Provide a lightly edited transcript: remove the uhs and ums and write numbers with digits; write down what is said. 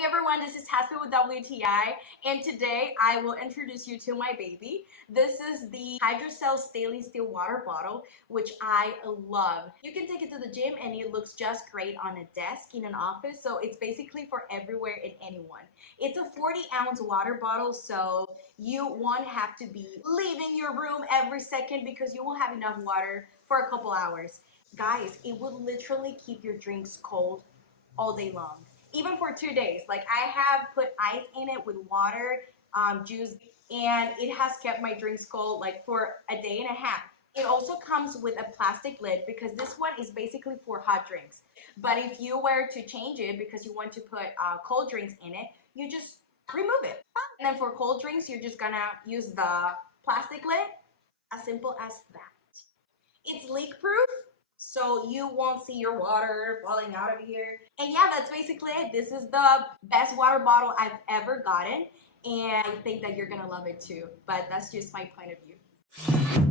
Hey everyone, this is Hasbi with WTI, and today I will introduce you to my baby. This is the Hydrocell stainless steel water bottle, which I love. You can take it to the gym and it looks just great on a desk in an office, so it's basically for everywhere and anyone. It's a 40-ounce water bottle, so you won't have to be leaving your room every second because you won't have enough water for a couple hours. Guys, it will literally keep your drinks cold all day long, even for 2 days. Like, I have put ice in it with water, juice, and it has kept my drinks cold like for a day and a half. It also comes with a plastic lid because this one is basically for hot drinks. But if you were to change it because you want to put cold drinks in it, you just remove it. And then for cold drinks, you're just gonna use the plastic lid. As simple as that. It's leak proof, so you won't see your water falling out of here. And yeah, that's basically it. This is the best water bottle I've ever gotten, and I think that you're gonna love it too. But that's just my point of view.